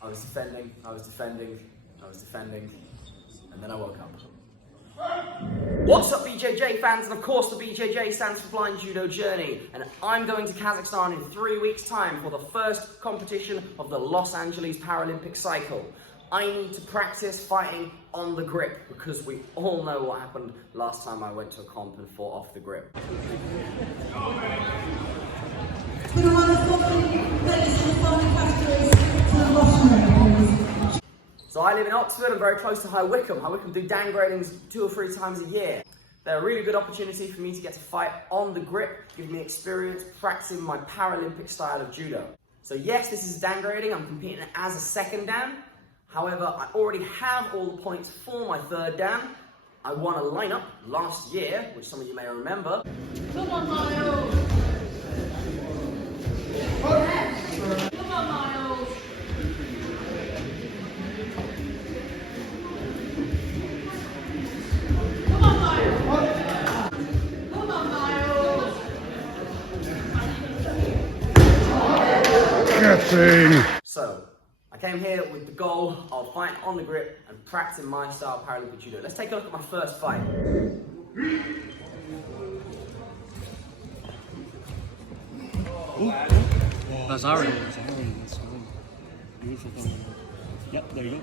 I was defending, and then I woke up. What's up, BJJ fans? And of course the BJJ stands for Blind Judo Journey, and I'm going to Kazakhstan in 3 weeks' time for the first competition of the Los Angeles Paralympic cycle. I need to practice fighting on the grip because we all know what happened last time I went to a comp and fought off the grip. So I live in Oxford, I'm very close to Wycombe. Wycombe do Dan gradings 2 or 3 times a year. They're a really good opportunity for me to get to fight on the grip, give me experience practicing my Paralympic style of judo. So yes, this is Dan grading, I'm competing as a second Dan. However, I already have all the points for my third Dan. I won a lineup last year, which some of you may remember. Come on, Miles! Come on, Miles! Come on, Miles! Come on, Miles! Getting! So, I came here with the goal of fighting on the grip and practicing my style Paralympic judo. Let's take a look at my first fight. That's already. That's beautiful thing. Yep, there you go.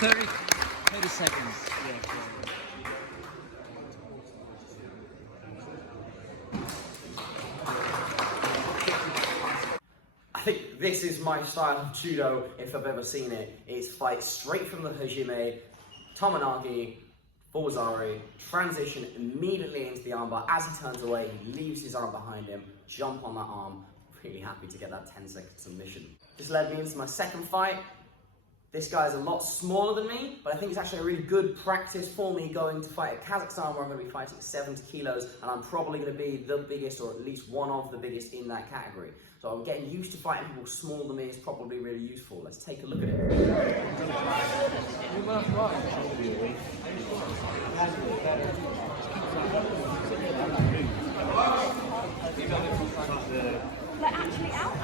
30 seconds. Yeah. I think this is my style of judo if I've ever seen it. It's fight straight from the hajime, tomanagi, Forzari, transition immediately into the armbar. As he turns away, he leaves his arm behind him, jump on that arm. Really happy to get that 10-second submission. This led me into my second fight. This guy's a lot smaller than me, but I think it's actually a really good practice for me going to fight at Kazakhstan, where I'm going to be fighting at 70 kilos, and I'm probably going to be the biggest, or at least one of the biggest in that category. So I'm getting used to fighting people smaller than me is probably really useful. Let's take a look at it. Like actually out.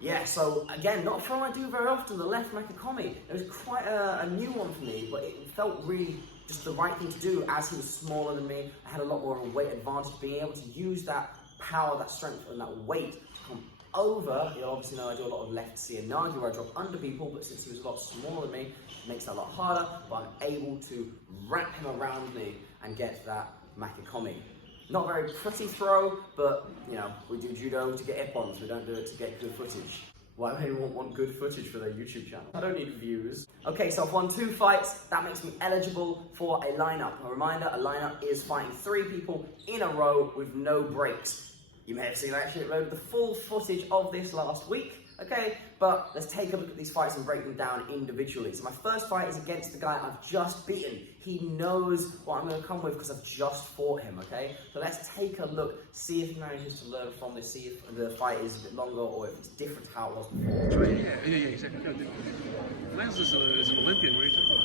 Yeah, so again, not a throw I do very often, the left Makikomi. It was quite a new one for me, but it felt really just the right thing to do as he was smaller than me. I had a lot more of a weight advantage, being able to use that power, that strength, and that weight to come over. You'll obviously know I do a lot of left Nagi where I drop under people, but since he was a lot smaller than me, it makes that a lot harder, but I'm able to wrap him around me and get that Makikomi. Not a very pretty throw, but you know, we do judo to get ippons, we don't do it to get good footage. Why would anyone want good footage for their YouTube channel? I don't need views. Okay, so I've won 2 fights. That makes me eligible for a lineup. A reminder, a lineup is fighting 3 people in a row with no breaks. You may have seen I actually uploaded the full footage of this last week. Okay, but let's take a look at these fights and break them down individually. So my first fight is against the guy I've just beaten. He knows what I'm going to come with because I've just fought him, okay? So let's take a look, see if he manages to learn from this, see if the fight is a bit longer or if it's different to how it was before. Right, yeah, exactly. Lance is an Olympian, what are you talking about?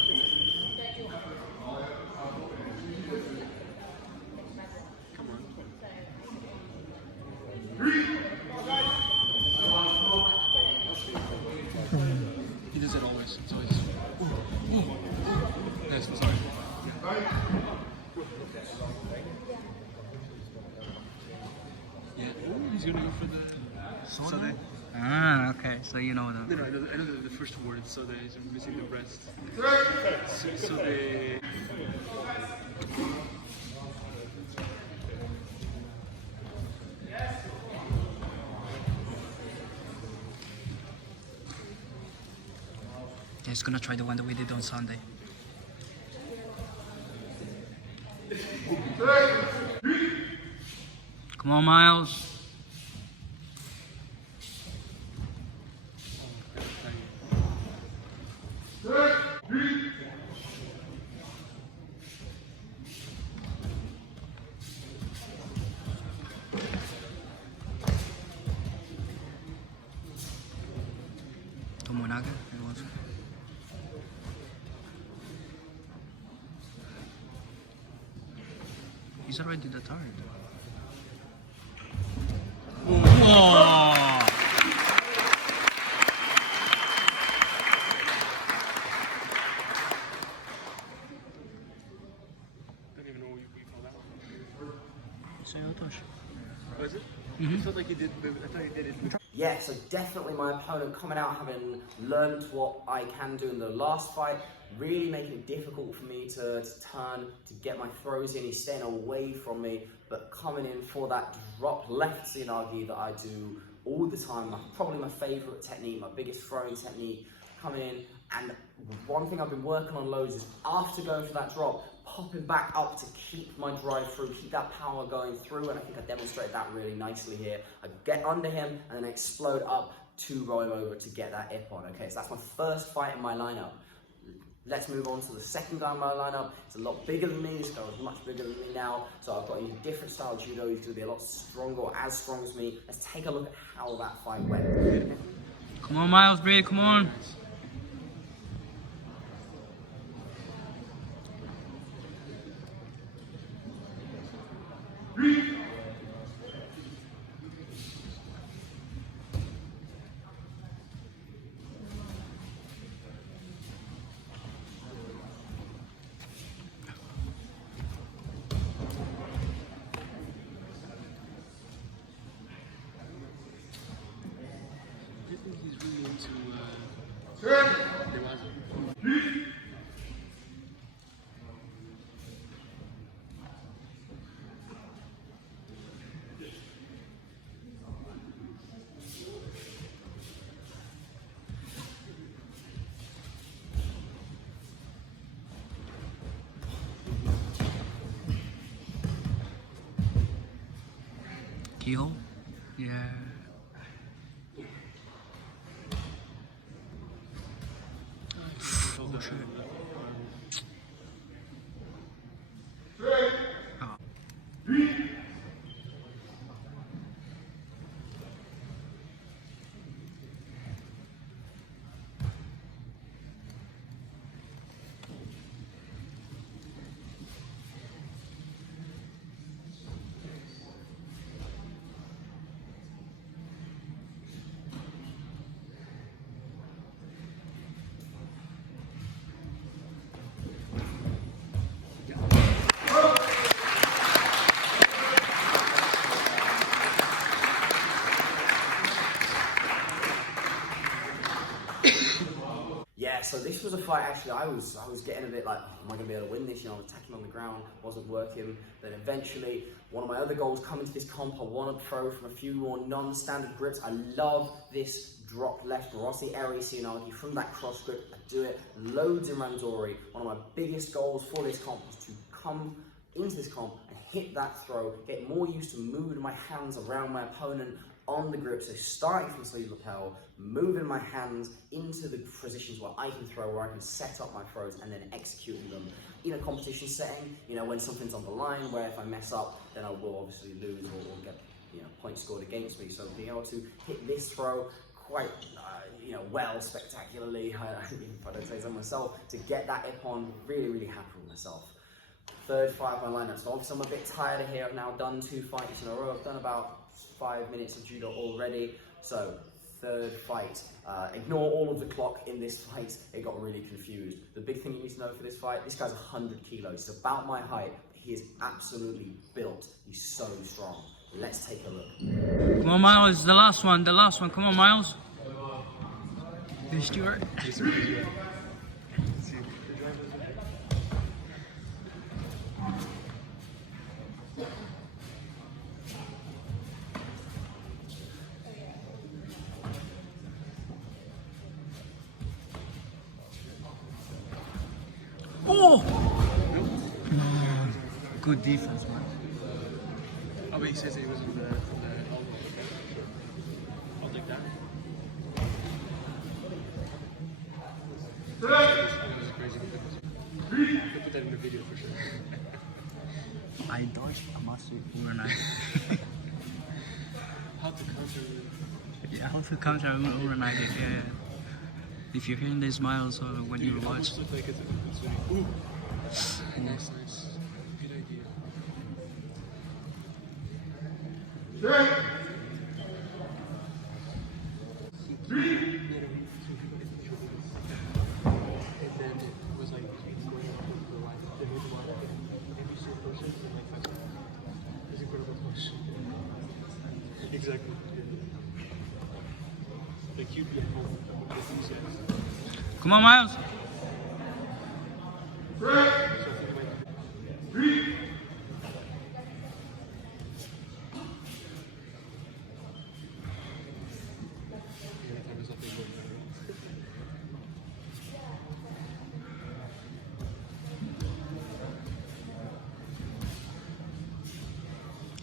Come on. He does it always. It's always. Yes, sorry. Yeah. Oh, he's gonna go for the Sode. Ah, okay. So you know that. No, I know the first word. So he's missing the rest. So they. He's gonna try the one that we did on Sunday. Come on, Miles. Tomonaga, it was. He's already the third. Oh! Don't even know what you call that one. Seotoshi. Was it? Mhm. It felt like he did. I thought he did it. Yeah, so definitely my opponent coming out having learned what I can do in the last fight, really making it difficult for me to turn, to get my throws in. He's staying away from me, but coming in for that drop left Tsunagi that I do all the time. Probably my favourite technique, my biggest throwing technique. Coming in, and one thing I've been working on loads is after going for that drop, popping back up to keep my drive through, keep that power going through, and I think I demonstrated that really nicely here. I get under him and then explode up to roll him over to get that ippon. Okay, so that's my first fight in my lineup. Let's move on to the second guy in my lineup. It's a lot bigger than me. This guy was much bigger than me now, so I've got a different style of judo. He's going to be a lot stronger, or as strong as me. Let's take a look at how that fight went. Come on, Miles, breathe, come on. I think he's really into Newaza. Keyhole? Yeah. Oh shit. Oh. Yeah, so this was a fight actually I was getting a bit like, oh, am I going to be able to win this? You know, attacking on the ground wasn't working. Then eventually, one of my other goals coming to this comp, I want to throw from a few more non-standard grips. I love this drop left Rossi Eri Tsunagi from that cross grip. I do it loads in Randori. One of my biggest goals for this comp was to come into this comp and hit that throw, get more used to moving my hands around my opponent on the grip, so starting from sleeve lapel, moving my hands into the positions where I can throw, where I can set up my throws and then executing them in a competition setting, you know, when something's on the line, where if I mess up, then I will obviously lose or get, you know, points scored against me. So being able to hit this throw quite, you know, well, spectacularly, if I don't say so myself, to get that ippon, really, really happy with myself. Third fight of my lineup, so obviously I'm a bit tired of here. I've now done 2 fights in a row. I've done about 5 minutes of judo already. So third fight, ignore all of the clock in this fight. It got really confused. The big thing you need to know for this fight, this guy's 100 kilos. He's about my height. He is absolutely built. He's so strong. Let's take a look. Come on, Miles, the last one, come on, Miles. Hey, Stuart. Oh! Good defense, man. Oh, but he says he was in the I'll take that. That was crazy. I'll put that in the video for sure. I dodged a massive overnight. How to counter. Yeah, how to counter overnight, yeah. If you're hearing these miles when you watch. Look like it's ooh. Nice. Good idea. And then it was like going up to the line. They made the line and you see a person in like 5 seconds. It's incredible push. Exactly. Like you'd be at home with enthusiasm. Come on, Miles.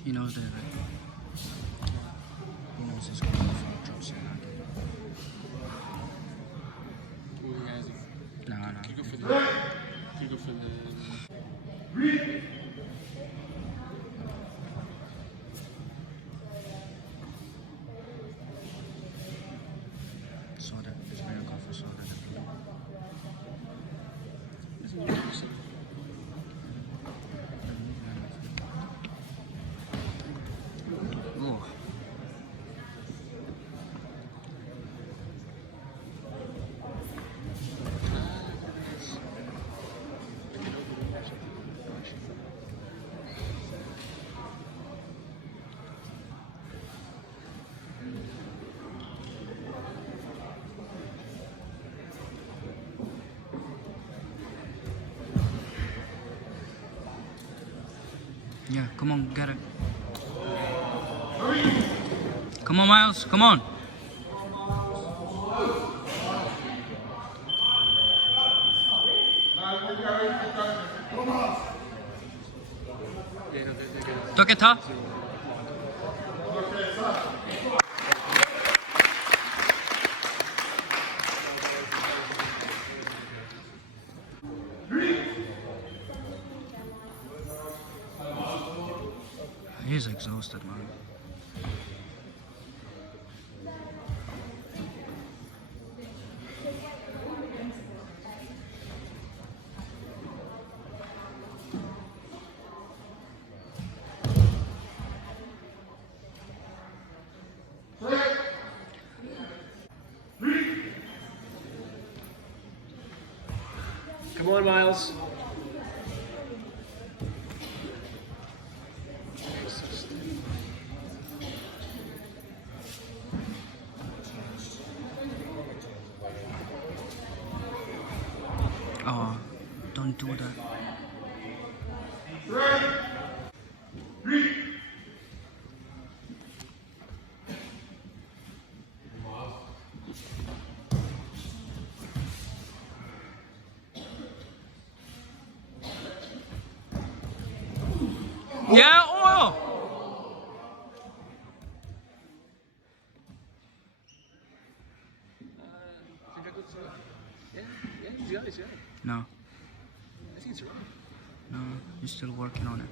He knows that, right? He knows he's going to drop shot. Who has it? No. Could you go for the... Saw that. It's very good for saw that. Oh. Yeah, come on, get it. Come on, Miles, come on. Took it, huh? He's exhausted, man. Come on, Miles. Oh, don't do that. Yeah, oh! He's got it. No, I think it's right. no, you're still working on it.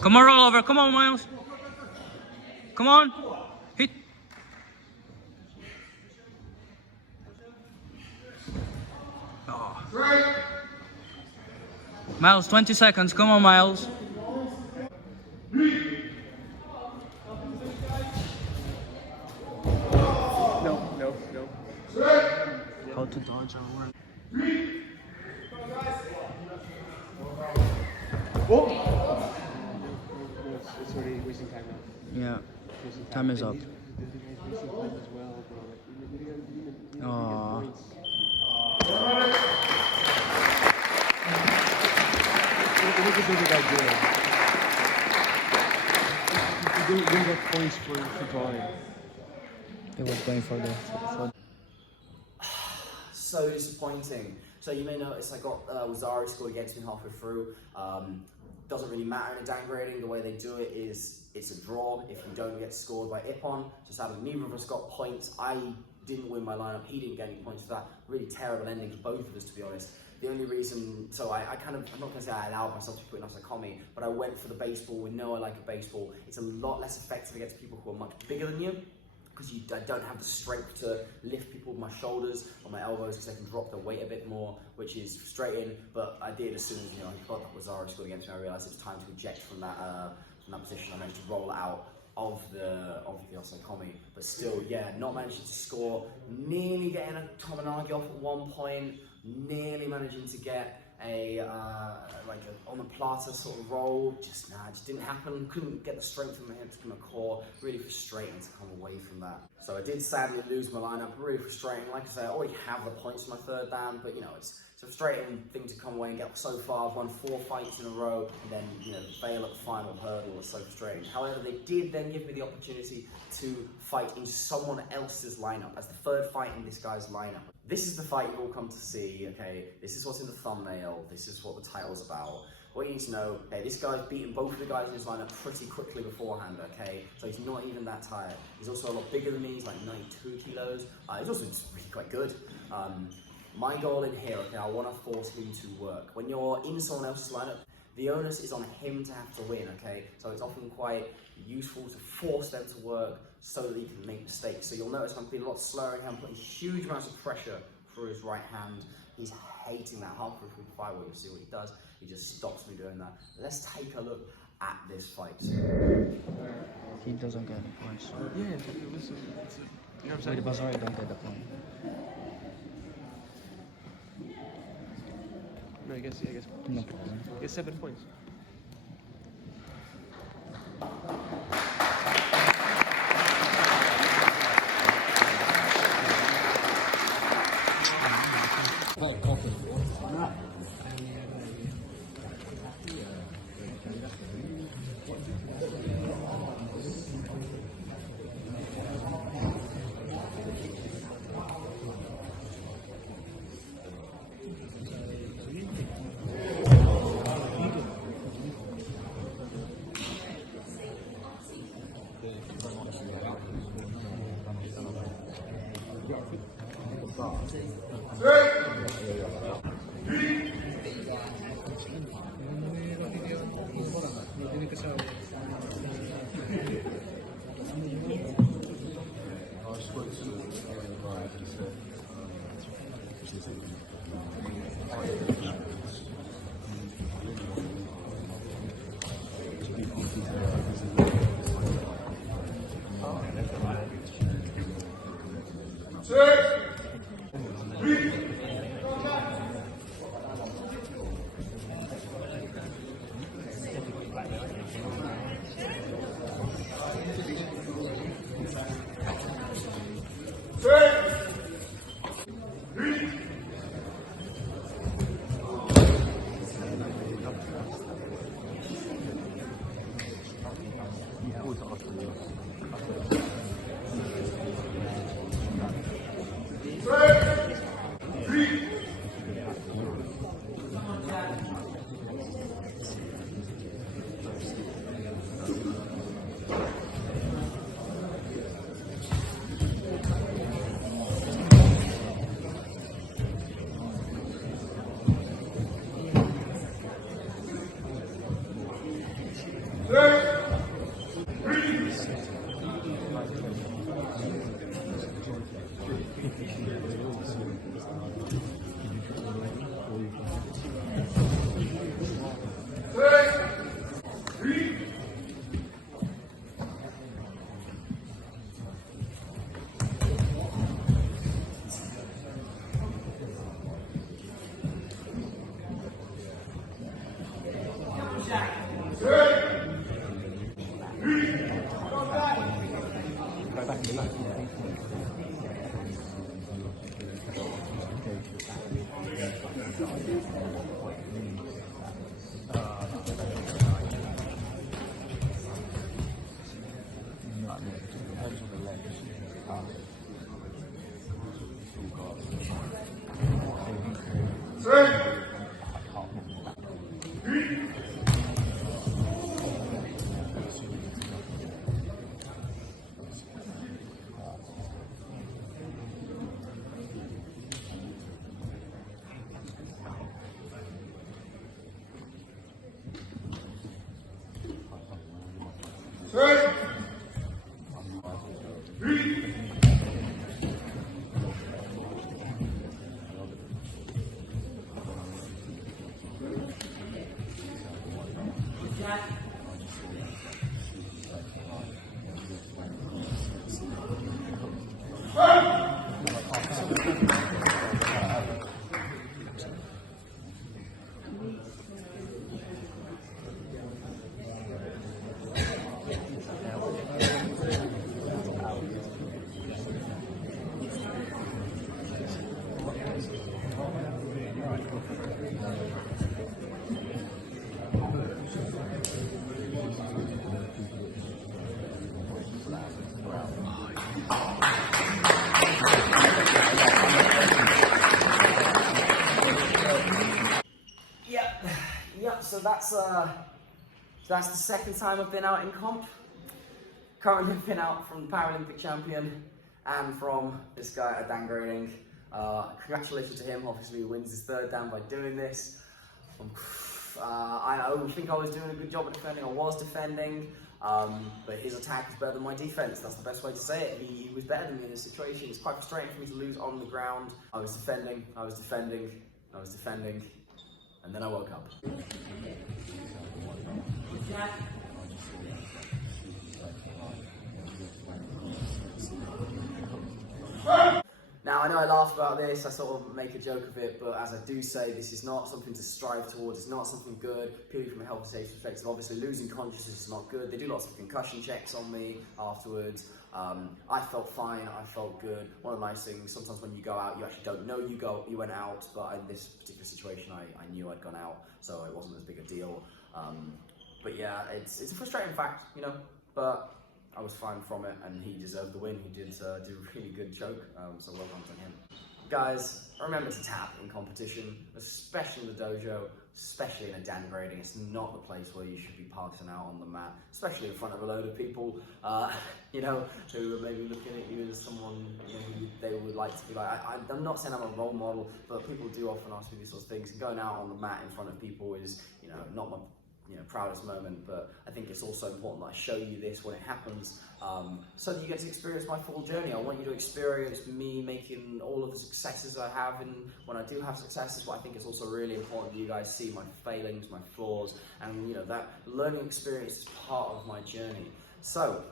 Come on, roll over. Come on, Miles. Come on. Hit. Oh. Miles, 20 seconds. Come on, Miles. No. How to dodge our work. It's already wasting time now. Yeah, time is up. The guy's wasting time as well, bro. Like, Aww. Look at the other guy doing. He didn't get points for drawing. He was going for the. So disappointing. So you may notice I got Wazari scored against me halfway through. Doesn't really matter in a downgrading. The way they do it is it's a draw if you don't get scored by Ippon. Just out of neither of us got points. I didn't win my lineup. He didn't get any points for that. Really terrible ending to both of us, to be honest. The only reason, so I kind of, I'm not going to say I allowed myself to put in Asakami, but I went for the baseball. We know I like a baseball. It's a lot less effective against people who are much bigger than you. because I don't have the strength to lift people with my shoulders or my elbows because they can drop their weight a bit more, which is frustrating. But I did as soon as Lazaro scored against me, I realised it was time to eject from that position. I managed to roll out of the Wycombe, but still, yeah, not managing to score. Nearly getting a Tominagi off at one point. Nearly managing to get a on the plata sort of roll. Just didn't happen. Couldn't get the strength from my hips to my core. Really frustrating to come away from that. So I did sadly lose my lineup. Really frustrating. Like I say, I already have the points for my third dan, but it's a frustrating thing to come away and get so far. I've won 4 fights in a row and then fail at the final hurdle. It's so frustrating. However, they did then give me the opportunity to fight in someone else's lineup as the third fight in this guy's lineup. This is the fight you've all come to see, okay? This is what's in the thumbnail. This is what the title's about. What you need to know, okay, this guy's beaten both of the guys in his lineup pretty quickly beforehand, okay? So he's not even that tired. He's also a lot bigger than me. He's like 92 kilos. He's also really quite good. My goal in here, okay, I want to force him to work. When you're in someone else's lineup, the onus is on him to have to win, okay? So it's often quite useful to force them to work so that he can make mistakes. So you'll notice I'm being a lot slower and I'm putting huge amounts of pressure through his right hand. He's hating that. Halfway through the fight, you'll see what he does. He just stops me doing that. Let's take a look at this fight. He doesn't get the points. Yeah, it was. You know what I'm saying? Bazari don't get the point. No, I guess. No problem. He has 7 points. Yeah, so that's the second time I've been out in comp. Currently I've been out from Paralympic champion and from this guy at Dan Grading. Congratulations to him, obviously he wins his third Dan by doing this. I think I was doing a good job at defending, I was defending, but his attack was better than my defense, that's the best way to say it. He was better than me in this situation. It's quite frustrating for me to lose on the ground. I was defending, and then I woke up. Now, I know I laugh about this, I sort of make a joke of it, but as I do say, this is not something to strive towards, it's not something good, purely from a health and safety perspective. Obviously, losing consciousness is not good. They do lots of concussion checks on me afterwards. I felt fine, I felt good. One of the nice things, sometimes when you go out, you actually don't know you went out, but in this particular situation, I knew I'd gone out, so it wasn't as big a deal. But yeah, it's a frustrating fact, you know, but I was fine from it, and he deserved the win. He did do a really good choke, so well done to him. Guys, remember to tap in competition, especially in the dojo, especially in a Dan Grading. It's not the place where you should be passing out on the mat, especially in front of a load of people, you know, who are maybe looking at you as someone, you know, who they would like to be like. I'm not saying I'm a role model, but people do often ask me these sorts of things. And going out on the mat in front of people is, you know, not my proudest moment, but I think it's also important that I show you this when it happens, so that you get to experience my full journey. I want you to experience me making all of the successes I have, and when I do have successes, but I think it's also really important that you guys see my failings, my flaws, and you know, that learning experience is part of my journey. So,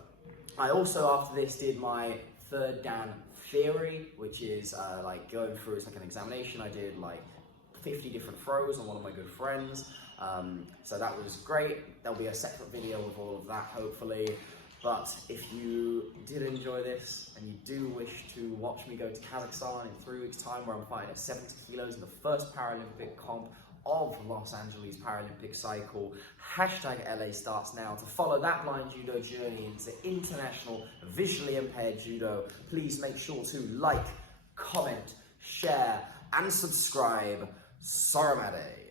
I also after this did my third Dan theory, which is like going through, it's like an examination. I did like 50 different throws on one of my good friends. So that was great. There'll be a separate video of all of that, hopefully. But if you did enjoy this and you do wish to watch me go to Kazakhstan in 3 weeks' time, where I'm fighting at 70 kilos in the first Paralympic comp of Los Angeles Paralympic cycle, hashtag LA starts now. To follow that blind judo journey into international visually impaired judo, please make sure to like, comment, share, and subscribe. Saramade.